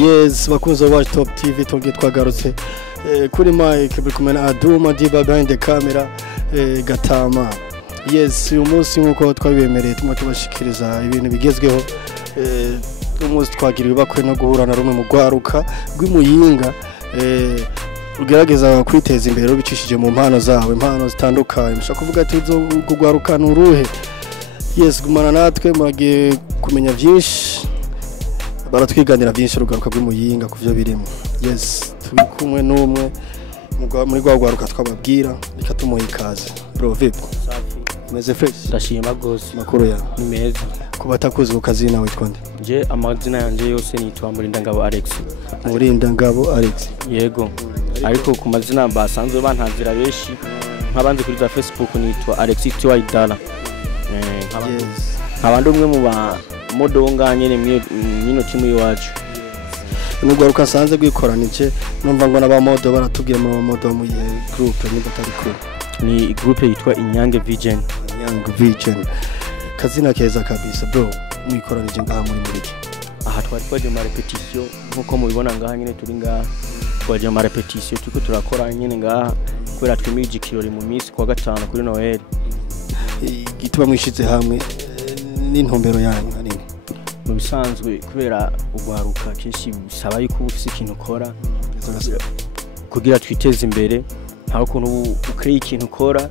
Yes, bakunze Watch Top TV twongeye twagarutse kuri Mike buri kumena Aduma Diba behind the camera Gatama. Yes, uyu munsi nkuko twabibemereye tubashikiriza ibintu bigezweho umunsi twagiriwe bakwe no guhura na rumwe mu gwaruka rw'imuyinga ugerageza kwiteza imbere bicishije mu mpano zawe, impano zitandukanye. Mushaka kuvuga ati uzo kugwaruka nuruhe? Yes, gumana natwe muragiye kumenya byinshi, baratwiganira byinshi rugaruka rw'imuyinga kuvyo birimo. Yes, turi kumwe n'umwe muri gwaruka twababwira reka tumuha ikaze. Bro VIP meze fresh? Ndashima gose. Makuru ya ni meza. Kubatakuzi ku kazi nawe twonde? Je amazina yanje yose nitwa Murindangabo Alex. Murindangabo Alex. Yego. Ariko ku mazina basanzwe bantanzira beshi nkabanze kuri za Facebook nitwa Alex Twaidala. Nkabandi umwe mu ba modonga nyene mwino timu yiwacu. N'ugwaruka sanze gwikoranije numva ngo naba modo baratubwira mu modo mu group nimba tari ko. Ni group yitwa Inyange Vision. Inyange Vision. Kazina keza kabisa bro, mwikoranije ngaha muri muriki. Aha twari twaje mu repetition nkuko mubibona ngaha nyene turi ngaha. Twaje mu repetition tuko turakora nyene ngaha kwera twimije ikirori mu minsi kwa gatanu kuri Noel. Gituma mwishize hamwe n'intumbero yanyu hanini. Mu bisanzwe kubera ugwaruka kenshi bisaba yuko ufise ikintu ukora kugira twiteze imbere. Nta kuntu ukriye ikintu ukora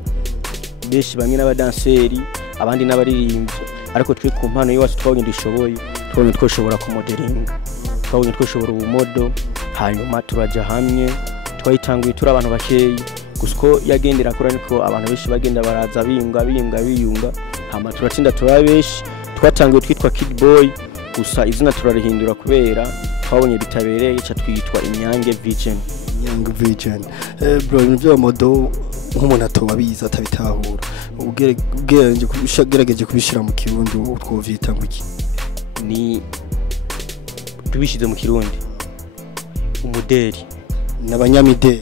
beshi bamwe n'abadanseri abandi n'abaririmbyi, ariko twe ku mpano yiwacu twagenda ishoboye twabonye twoshobora ku modeling, twabonye twoshobora ubumodo, hanyuma turaja hamwe twayitanguye turi abantu bakeyi gusko yagendera kora niko abantu beshi bagenda baraza biyunga hama turatsinda turabeshi. Twatanguye twitwa Kid Boy gusa izina turarihindura kubera twabonye bitabereye cha twitwa Inyange Vision. Inyange Vision. Bro ibintu byo modo nk'umuntu atobabiza atabitahura ugeregeje kubishagerageje kubishira mu kirundi twovyita ngwiki ni tubishize mu kirundi umuderi n'abanyamideli.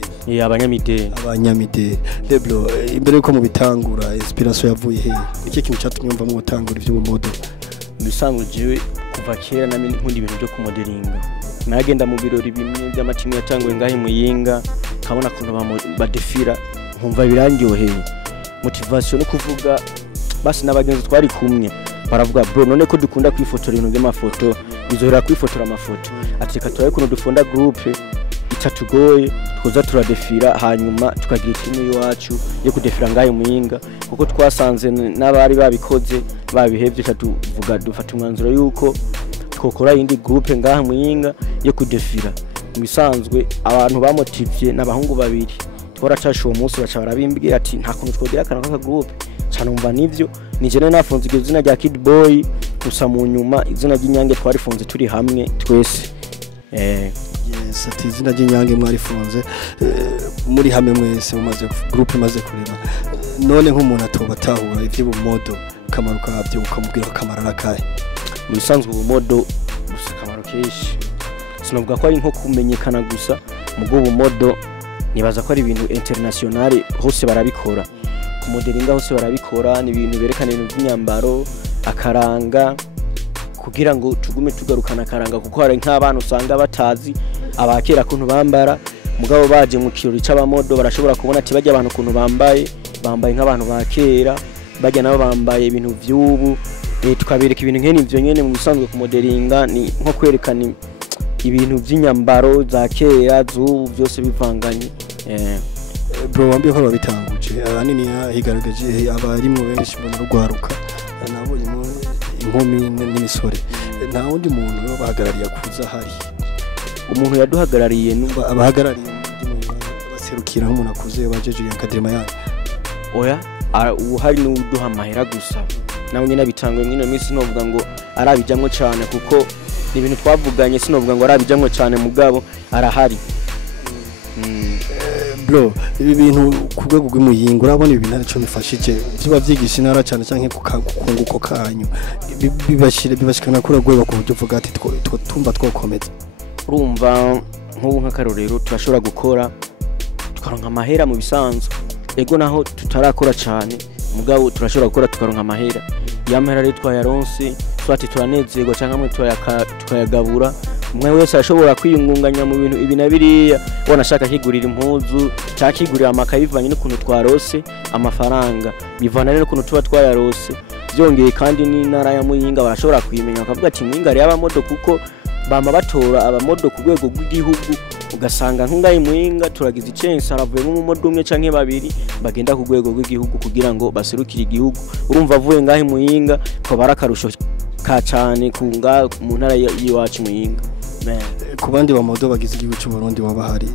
Abanyamideli. Bro imbere yuko mu bitangura inspiration yavuye he? Iki kintu cyatumye umva mu gutangura ivyo modo? Bisanzwe jewe kuva kera nami nkundi ibintu byo kumodelinga. Nagenda mu birori bimwe by'amatimu yatanguye ngahe muyinga kabona kuntu badefira nkumva birandyoheye. Motivation no kuvuga basi n'abagenzi twari kumwe baravuga bro none ko dukunda kwifotora ibintu by'amafoto bizohera kwifotora amafoto atika turaye kuntu dufunda groupe itatugoye twoza turadefira hanyuma tukagira ikintu yiwacu yo kudefira ngahe muyinga kuko twasanze n'abari babikoze babihevye tuvuga dufata umwanzuro yuko twokora indi groupe ngahe muyinga yo kudefira. Misanzwe abantu bamotivye n'abahungu babiri twaracashe uwo munsi baca barabimbwira ati nta kuntu twogira kana ka groupe cyane umva nivyo nije nafunze izina rya Kid Boy gusa mu nyuma izina ry'Inyange twarifunze turi hamwe twese. Yes, ati izina ry'Inyange mwarifunze muri hamwe mwese mumaze groupe maze kurema. None nk'umuntu atobatahura ivyo bu modo kamaro kabyo ukamubwira akamara nakaye? Mu bisanzwe bu modo gusa kamaro keshi sinovuga ko ari nko kumenyekana gusa mugo bu modo nibaza ko ari ibintu international hose barabikora ku modelinga hose barabikora. Ni ibintu berekana ibintu by'inyambaro akaranga kugira ngo tugume tugarukana akaranga kuko hari nk'abantu usanga batazi abakera kuntu bambara mugabo baje mu kirori c'abamodo barashobora kubona ati bajya abantu kuntu bambaye nk'abantu bakera bajya nabo bambaye ibintu vy'ubu tukabereka ibintu nkene ivyo nyene mu bisanzwe ku modelinga ni nko kwerekana ibintu by'inyambaro za kera z'ubu byose bivanganye. Bro wambiye ko babitanguje ahanini higaragaje abarimo benshi mbona rugwaruka nabonye inkumi n'imisore nta wundi muntu bahagarariye kuza hari umuntu yaduhagarariye numva abahagarariye baserukira nk'umuntu akuze bajeje yakadrema yayo. Oya uhari n'uduha amahera gusa nawe nyine bitangwe mwino minsi novuga ngo arabijamwe cyane kuko ni ibintu twavuganye sinovuga ngo arabijamwe cyane mugabo arahari. Bro ibi bintu kugwego rw'imuyinga urabona ibi bintu arico bifashije byo bavyigisha intara cyane canke kukunguko kanyu bibashikana kuri rwego ku buryo uvuga ati tumva twokomeza. Urumva nk'ubu nk'akarorero turashobora gukora tukaronka amahera mu bisanzwe ego naho tutarakora cyane mugabo turashobora gukora tukaronka amahera. Yamahera rero twayaronse twati turanezerwa cyangwa mwe tukayagabura umwe wese ashobora kwiyungunganya mu bintu ibi na biriya ubona ashaka kigurira impuzu cyangwa kigurira amakaye bivanye n'ukuntu twarose amafaranga bivana rero n'ukuntu tuba twayarose byongeye kandi n'intara ya Muyinga barashobora kuyimenya bakavuga ati Muyinga ari abamodo kuko bama batora abamodo ku rwego rw'igihugu ugasanga nk'ungaye Muyinga turagize chance aravuye mu modo umwe canke babiri bagenda ku rwego rw'igihugu kugira ngo baserukire igihugu urumva avuye ngahe Muyinga ko barakarusho ka cyane kunga mu ntara y'iwacu Muyinga ku bandi bamodo bagize igihugu cy'u Burundi baba hari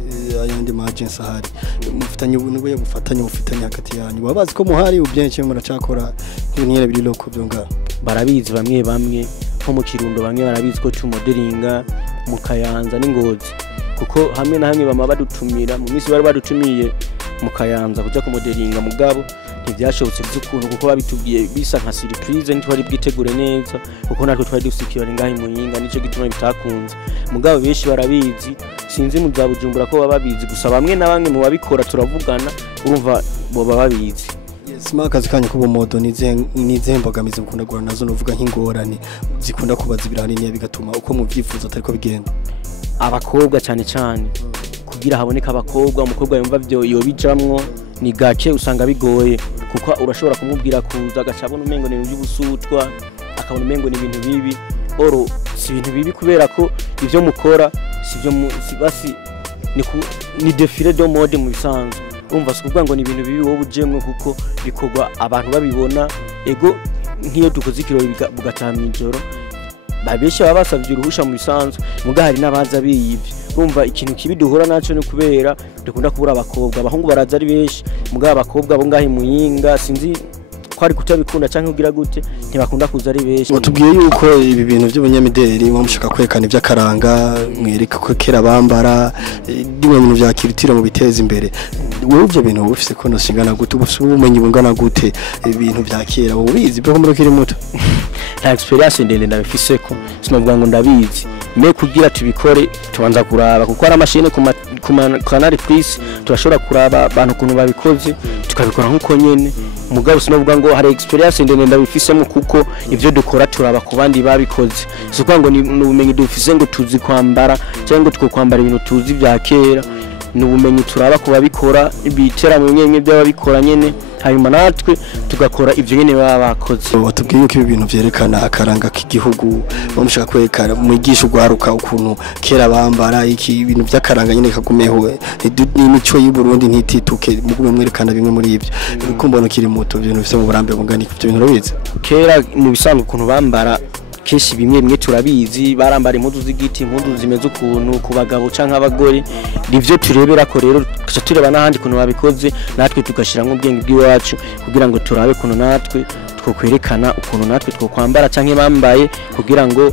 ayandi ma agency ahari mufitanye ubuntu bwo mufitanye hagati yanyu babazi ko muhari ubyenshi muracakora nk'intera biri loko byo nga barabizi bamwe nko mu Kirundo bamwe barabizi ko tumoderinga mu Kayanza n'Ingozi kuko hamwe na hamwe bama badutumira mu minsi bari badutumiye mu Kayanza kuja kumoderinga mugabo ntibyashobotse by'ukuntu kuko babitubwiye bisa nka surprise ntitwari bwitegure neza kuko natwe twari dusikira ngahe Muyinga nico gituma bitakunze mugabo benshi barabizi sinzi mu za Bujumbura ko bababizi gusa bamwe na bamwe mu babikora turavugana urumva bo bababizi akazi kanyu k'ubumodo nize mbogamizi mukunda guhura nazo novuga nk'ingorane zikunda kubaza ibirani bigatuma uko mu byifuzo atari ko bigenda abakobwa cyane kugira haboneka abakobwa umukobwa yumva byo yobijamwo ni gake usanga bigoye kuko urashobora kumubwira kuza agacabona umengo ni by'ubusutwa akabona umengo ni ibintu bibi oro si ibintu bibi kubera ko ivyo mukora sivyo sibasi ni défilé de mode mu bisanzwe umva sikuvuga ngo ni ibintu bibi wowe ujemwe kuko bikorwa abantu babibona ego nk'iyo dukoze ikirori bugatama injoro babesha babasavye uruhusha mu bisanzwe muga hari nabaza biyivye urumva ikintu kibi duhura naco ni kubera dukunda kubura abakobwa abahungu baraza ari benshi muga abakobwa bo ngahe Muyinga sinzi kwari kutabikunda canke ugira gute ntibakunda kuza ari benshi watubwiye yuko ibi bintu by'ubunyamideli mushaka kwerekana iby'akaranga mwereka ko kera bambara bimwe mu bya kiritira mu biteza imbere wowe ivyo bintu ufise ko nosingana gute ubumenyi bungana gute ibintu bya kera ubizi byo muri kiri muto nta experience ndende ndabifise ko sinovuga ngo ndabizi me kugira tubikore tubanza kuraba kuko ari amashine ku Canal Plus turashobora kuraba abantu kuntu babikoze tukabikora nkuko nyene mugabo sinovuga ngo hari experience ndende ndabifisemo kuko ivyo dukora turaba ku bandi babikoze suko ngo ni ubumenyi dufise ngo tuzi kwambara cyangwa two kwambara ibintu tuzi bya kera ni ubumenyi turaba ku babikora ibitera mu nyenye by'ababikora nyene hanyuma natwe tugakora ivyo nyene baba bakoze watubwiye yuko ibi bintu vyerekana akaranga k'igihugu bamushaka kwerekana mwigisha ugwaruka ukuntu kera bambara iki ibintu by'akaranga nyene kagumeho n'imico y'u Burundi ntitituke mugume mwerekana bimwe muri ivyo uko mbona kiri muto ibintu bifite mu burambe bungana ivyo bintu robize kera mu bisanzwe ukuntu bambara keshi bimwe turabizi barambara impuzu z'igiti impuzu zimeze ukuntu ku bagabo canke abagore nivyo turebera ko rero kaca tureba n'ahandi kuntu babikoze natwe tugashiramwe ubwenge bw'iwacu kugira ngo turabe kuntu natwe twokwerekana ukuntu natwe twokwambara canke bambaye kugira ngo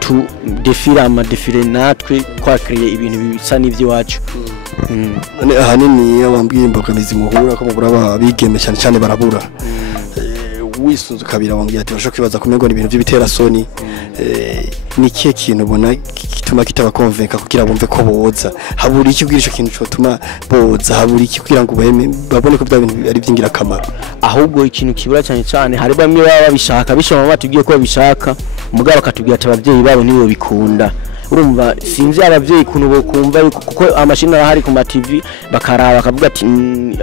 tu defile natwe twakriye ibintu bisa n'ivy'iwacu ahanini abambwiye imbogamizi muhura ko mubura abigeme cyane barabura wisuzu kabira wambwiye ati bashaka kwibaza kumengo ni ibintu by'ibitera soni ni kiye kintu ubona kituma kitaba convaincre kugira bumve ko boza haburi iki bwirisho kintu cyo tuma boza haburi iki kugira ngo babone ko bya bintu ari byingira kamaro ahubwo ikintu kibura cyane hari bamwe baba babishaka bishoma batubwiye ko babishaka mugabo akatubwira ati abavyeyi babo nibo bikunda urumva sinzi abavyeyi kuntu bo kumva kuko amashini ahari ku ma TV bakaraba bakavuga ati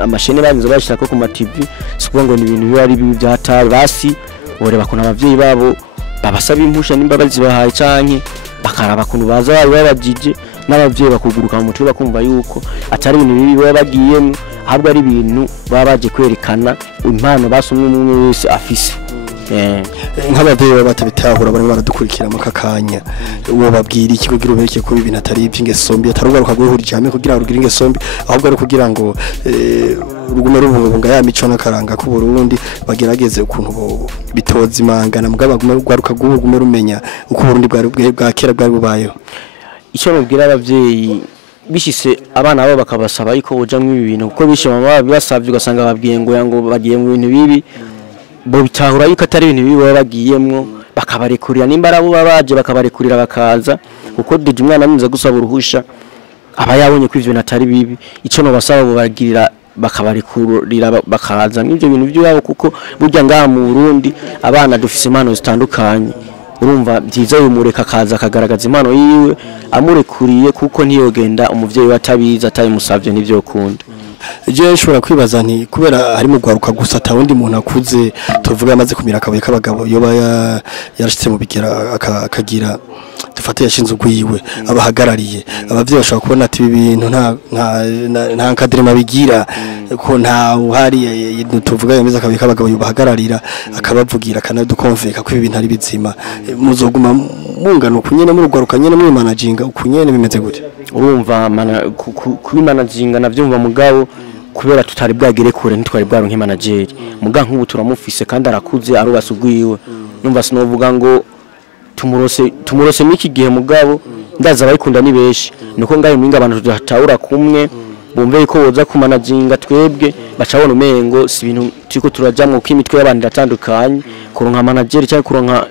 amashini babizo bashaka ku ma TV sikuvuga ngo ni ibintu biba ari bibi byatari basi bore bakuna abavyeyi babo babasaba impusha n'imbabazi bahaye canke bakaraba kuntu baza bari babajije n'abavyeyi bakuguruka mu mutwe bakumva yuko atari ibintu bibi baba bagiyemo ahubwo ari ibintu baba baje kwerekana impano basumwe umwe wese afise nk'abavyeyi batabitahura bari baradukurikira makakanya uwo babwira iki kugira ubereke ko ibintu atari iby'ingesombi atarugaruka guhurira hamwe kugira urugire ingesombi ahubwo ari kugira ngo urugume rubunga ya mico n'akaranga ku Burundi bagerageze ukuntu bitoza imangana mugabo bagume rwaruka guhugume rumenya uko Burundi bwa kera bwari bubayeho icyo mubwira abavyeyi bishise abana babo bakabasaba yuko bojamwe ibi bintu kuko bishima baba bibasavye ugasanga babwiye ngo bagiye mu bintu bibi bo bitahura yuko atari ibintu bibi baba bagiyemwo bakabarekurira nimbara bo babaje bakabarekurira bakaza kuko duje umwana mwiza gusaba uruhusha aba yabonye ko ivyo natari bibi ico no basaba bo bagirira bakabarekurira bakaza n'ivyo bintu by'abo kuko burya ngaha mu Burundi abana dufise impano zitandukanye urumva byiza yumureka akaza akagaragaza impano yiwe amurekuriye kuko ntiyogenda umuvyeyi watabiza atayimusavye nivyo kunda. Je nshobora kwibaza nti kubera hari mu gwaruka gusa atawundi muntu akuze tuvuga amaze kumira akabuye k'abagabo yoba yarashitse mu bigera akagira dufate yashinze ugwiwe abahagarariye abavyeyi bashobora kubona ati ibintu nta nkadrema bigira ko nta uhari tuvuga yemeza akabuye k'abagabo yobahagararira akabavugira kanadukonveka ko ibintu ari bizima muzoguma mungana ukunyene muri gwaruka nyene muri managinga ukunyene bimeze gute urumva kuri managinga navyumva mugabo kubera tutari bwagere kure ntitwari bwaronke manager muga nk'ubu turamufise kandi arakuze arubase ugwiwe numva sinovuga ngo tumurose miki gihe mugabo ndaza bayikunda ni beshi niko ngaye mwinga abantu tudatahura kumwe bumve ko boza ku managinga twebwe bacabona umengo si ibintu turiko turajamwe uko imitwe y'abandi datandukanye kuronka manager cyangwa kuronka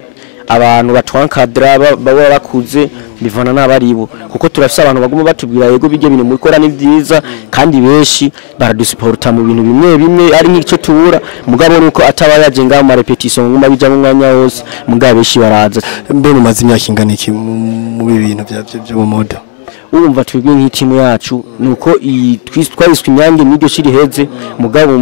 abantu batwankadra baba bakuze bivana n'abaribo kuko turafise abantu baguma batubwira yego bige bintu mukora ni byiza kandi beshi baradusuporta mu bintu bimwe ari nk'icyo tubura mugabo nuko ataba yaje ngaho ma repetition nguma bija mu mwanya wose mugabo beshi baraza mbe mu mazi imyaka ingana iki mu bintu byo mu moda urumva twebwe nk'itimu yacu nuko twariswe imyange n'iryo shiri heze mugabo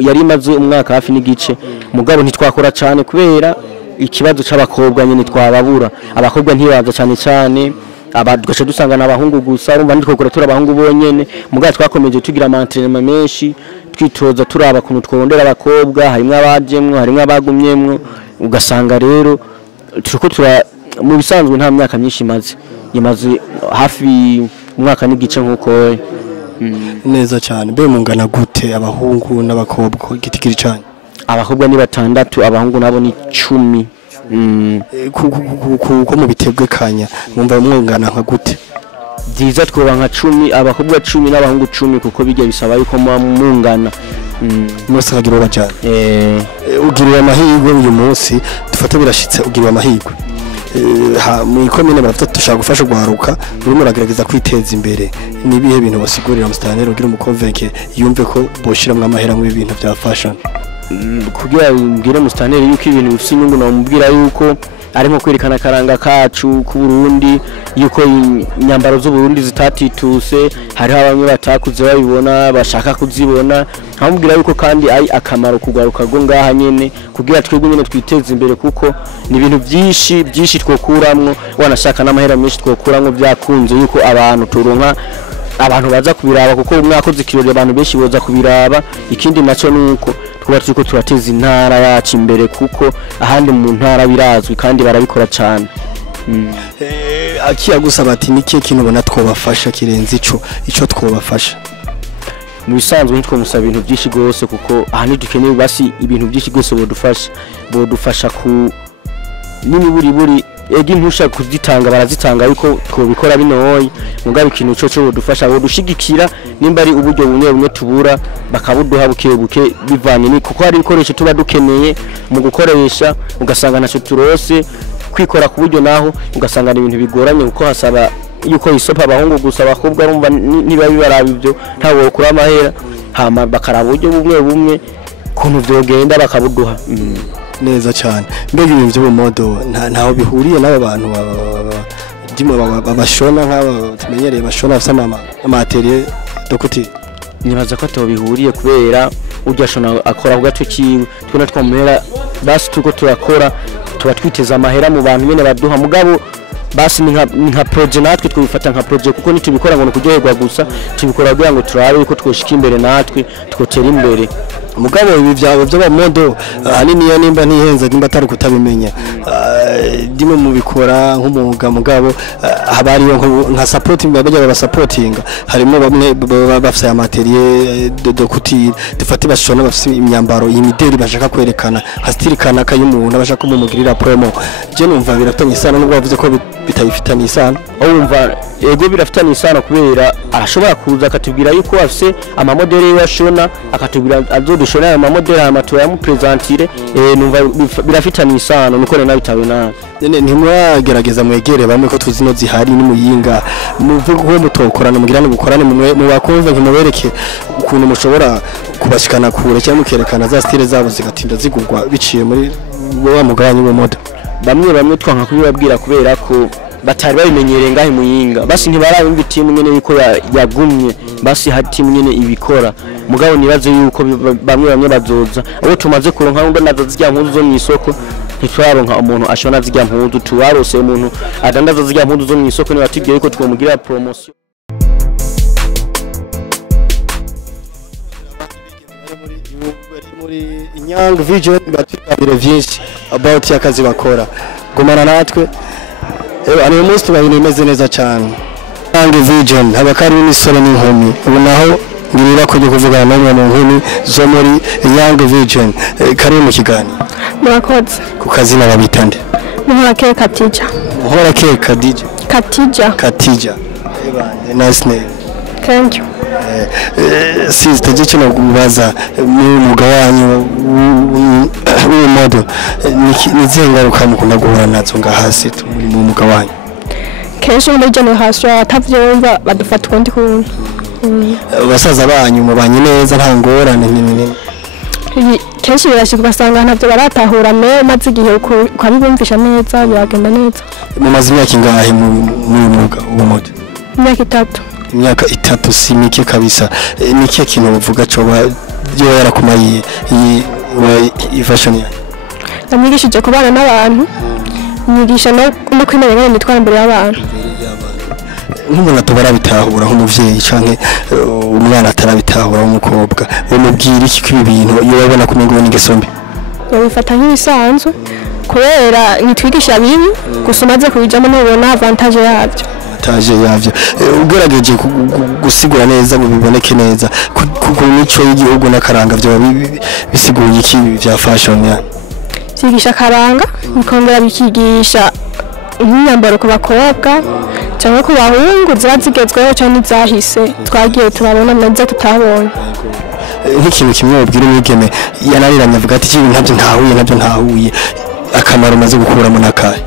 yari imaze umwaka hafi n'igice mugabo ntitwakora cyane kubera ikibazo c'abakobwa nyene twababura abakobwa ntibaza cyane abadgasha dusangana abahungu gusa urumva ndikokora turabahungu bonyene mugabo twakomeje tugira entraînement menshi twitoza turaba kuntu twondera abakobwa harimo abajemwe harimo abagumyemwe ugasanga rero turiko mu bisanzwe nta myaka myinshi imaze hafi umwaka n'igice nkuko neza cyane be mungana gute abahungu n'abakobwa igitigiri cyane abakobwa ni 6 abahungu nabo ni 10 kuko mu bitebwe kanya mwumva mwungana nka gute byiza twoba nka 10 abakobwa 10 n'abahungu 10 kuko bijya bisaba yuko mwungana mwese kagira bajana ugiriye amahirwe uyu munsi dufata birashitse ugiriye amahirwe mu ikomine barafite dushaka gufasha gwaruka urimo uragerageza kwiteza imbere nibihe bintu basigurira mustanero ugira umukonveke yumve ko boshiramwe amahera mu bintu byafasha kugira ngire mustaneri yuko ibintu bifite inyungu namubwira yuko arimo kwerekana karanga kacu ku Burundi yuko inyambaro z'u Burundi zitatituse hari abamwe batakuze babibona bashaka kuzibona nkamubwira yuko kandi ari akamaro kugaruka go ngaha nyene kugira twebwe nyene twiteze imbere kuko ni ibintu byinshi twokuramwo wanashaka n'amahera menshi twokuramwo byakunze yuko abantu turonka abantu baza kubiraba kuko umwaka uzikirore abantu benshi boza kubiraba ikindi naco nuko kuba turiko turateza intara yacu imbere kuko ahandi mu ntara birazwi kandi barabikora cyane akiya gusaba ati niki kintu ubona twobafasha kirenze ico twobafasha mu bisanzwe nitwo musaba ibintu byinshi gose kuko ahandi dukeneye basi ibintu byinshi gose bodufasha ku nini egi ntusha kuzitanga barazitanga yuko twobikora binoyi mugabo ikintu cyo bodufasha bodushigikira nimba ari uburyo bumwe tubura bakabuduha buke bivanye ni kuko hari ibikoresho tuba dukeneye mu gukoresha ugasanga naco turose kwikora ku buryo naho ugasanga ibintu bigoranye kuko hasaba yuko isopa abahungu gusa abakobwa urumva niba bibaraba ibyo ntawo ukura amahera hama bakaraba uburyo bumwe kuntu vyogenda bakabuduha neza cyane mbega ibintu byo mu modo ntaho bihuriye n'aba bantu babashona nk'aba tumenyereye bashona afite amateriye dokuti nibaza ko ataho bihuriye kubera urya shona akora ku gato kiwe twona twamera basi tuko turakora tuba twiteza amahera mu bantu nyene baduha mugabo basi nka project natwe twifata nka project kuko nitubikora ngo kuryoherwa gusa tubikora kugira ngo turabe ko twoshika imbere natwe twotera imbere mugabo ibi byabo by'abamodo hanini yo nimba ntihenze nimba atari kutabimenya dimo mubikora nk'umwuga mugabo habariyo nka supporting babajya babasupportinga harimo bamwe bafite amateriye de couture dufate bashona bafite imyambaro y'imideli bashaka kwerekana hastirikana kayumuntu abashaka kumumugirira promo je numva biratanye isano nubwo bavuze ko bitayifitanye isano umva ego birafitanye isano kubera arashobora kuza akatubwira yuko afise amamodeli y'ashona akatubwira azodushona amamodeli amatura ya mupresentire numva birafitanye isano nuko nabitawe na ntimwagerageza mwegere bamwe ko tuzi no zihari ni muyinga muvuga ko mutokorana mugira no gukorane mu bakumva nkimubereke ukuntu mushobora kubashikana kure cyangwa mukerekana za style zabo zigatinda zigurwa biciye muri wa mugabanye w'imodo bamwe twanka kubibabwira kubera ko batari babimenyereye ngahe muyinga basi ntibarabumva itimu nyene yuko yagumye basi hari timu nyene ibikora mugabo nibaze yuko bamwe bazoza abo tumaze kuronka ngo nazo zijya mpuzu zo mwisoko ntitwaronka umuntu ashona zijya mpuzu tuwarose umuntu adandaza zijya mpuzu zo mwisoko ni batibwiye yuko twomugira promotion muri Young Vision batwikabire vyinshi about yakazi bakora gumana natwe uyu munsi tubabona imeze neza cyane Young Vision abakari n'imisore n'inkumi ubu naho ngirira kujya kuvugana n'umwe mu nkumi zo muri Young Vision kari mu kiganiro murakoze ku kazina babitande Muhora Katija Muhora Kadija Katija nice name thank you sister gice no kubaza n'umuga wanyu w'imodo nizengaruka mu kunagura nazo ngahasi mu muga wanyu kenshi muri generation atavyumva badufata ukundi kuntu basaza banyu mubanye neza nta ngorane nini kenshi birashika usanga ntavyo baratahura maze igihe kwabibumvisha neza biragenda neza mu mazina kingahe mu muga w'imodo imyaka 3 si mike kabisa niki kintu uvuga cyo yo yarakumaye iyi fashion ya namwigishije kubana n'abantu nyigisha no kwimenya ngene nitwara imbere y'abantu nk'umuntu atobara bitahura nk'umuvyeyi canke umwana atarabitahura w'umukobwa umubwira iki kwibi bintu iyo babona ko ngo ni ngesombe babifata nk'ibisanzwe kubera nitwigisha bibi gusomaze kubijamo n'ubona avantage yabyo yavyo ugerageje gusigura neza ngo biboneke neza ku mico y'igihugu n'akaranga byo bisiguye iki bya fashion ya byigisha karanga bikongera bikigisha imyambaro ku bakobwa cyangwa ku bahungu zazigezweho cyane zahise twagiye turabona neza tutabonye nk'ikintu kimwe ubwira umwigeme yananiranye avuga ati ikintu ntabyo ntahuye akamaro maze gukuramo nakaye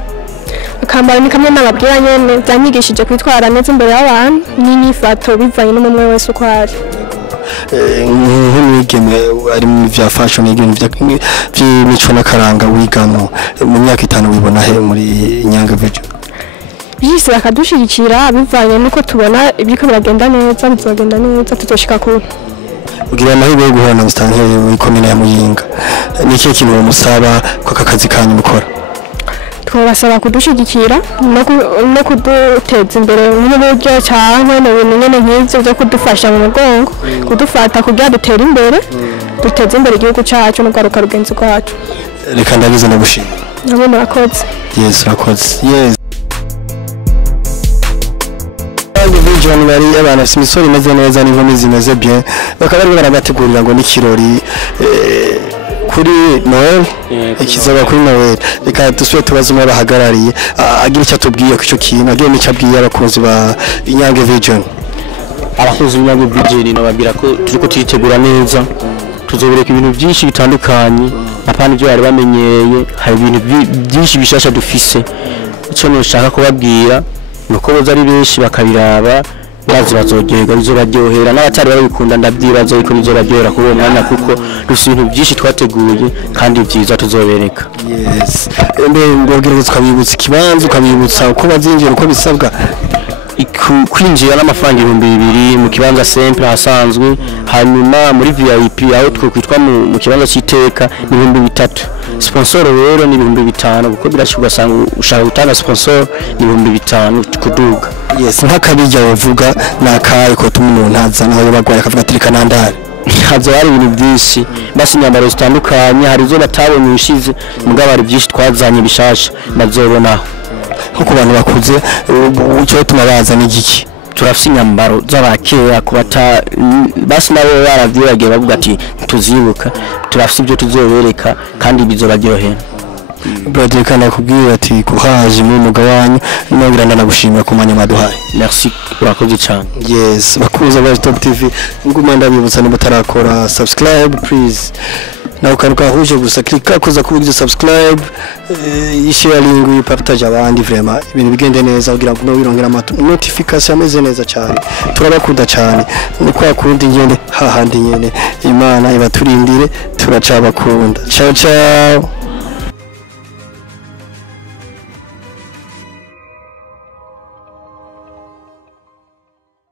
akambara ni kamwe n'ababwira nyene byanyigishije kwitwara neza imbere y'abantu n'inifato bivanye n'umwe wese uko ari nk'umwigeme ari mu vya fashion y'ibintu by'imico n'akaranga wigamo mu myaka 5 wibona he muri Young Vision bise akadushigikira bivanye nuko tubona ibiko biragenda neza bizogenda neza tutoshika ku ugira amahirwe yo guhura na Mustanteri w'ikomine ya Muyinga niki kintu bamusaba ko akazi kanyu mukora twabasaba kudushigikira no kuduteza imbere n'uburyo cyangwa n'ibintu nyene nk'ivyo byo kudufasha mu mugongo kudufata kugira dutere imbere duteze imbere igihugu cyacu n'ugaruka rugenzi rwacu reka ndabize no gushima namwe murakoze yes rakoze yes Vision bari abana simisori meze neza n'inkumi zimeze bien bakaba bari barabategurira ngo n'ikirori kuri Noel ikizaba kuri Noel reka dusubire tubaze umwe bahagarariye agira icyo atubwiye ku cyo kintu agiye n'icyo abwiye abakunzi ba Young Vision abakunzi ba Young Vision nababwira ko turiko turitegura neza tuzobereka ibintu byinshi bitandukanye apana ibyo bari bamenyeye hari ibintu byinshi bishasha dufise icyo nshaka kubabwira nuko boza ari benshi bakabiraba bazi bazogega bizobaryohera n'abatari barabikunda ndabyibaza yuko bizobaryohera kuri uwo mwanya kuko dufite ibintu byinshi twateguye kandi byiza tuzobereka yes mbogera twabibutsa ikibanza ukabibutsa uko bazinjira uko bisabwa kwinjira n'amafaranga 200 mu kibanza simple hasanzwe hanyuma muri VIP aho twokwitwa mu kibanza cy'iteka ni 3,000 sponsor rero ni 5,000 kuko birashobora sanga ushaka gutanga sponsor ni 5,000 kuduga yes nk'akabijya bavuga nakaye ko tumuntu ntaza naho bagwaye akavuga ati kanandare hazo hari ibintu byinshi basi inyambaro zitandukanye hari zo batabonye ushize mugabo hari byinshi twazanye bishasha bazobonaho nko ku bantu bakuze cyo tunabaza n'igiki turafise inyambaro z'abakera kubata basi nabo baravyiragiye bavuga ati tuzibuka turafise ibyo tuzobereka kandi bizobaryohera brother kana kubwira ati kuhaje mu mugawanyu nongira ndanagushimira ku mwanya maduhaye merci urakoze cyane yes bakuza ba Top TV nguma ndabibutsa nimutarakora subscribe please na ukaruka huje gusa klika kuza kubugiza subscribe sharing partage abandi vraiment ibintu bigende neza kugira ngo wirongera notification ameze neza cyane turabakunda cyane ni kwa kundi nyene hahandi nyene imana ibaturindire turacabakunda ciao ciao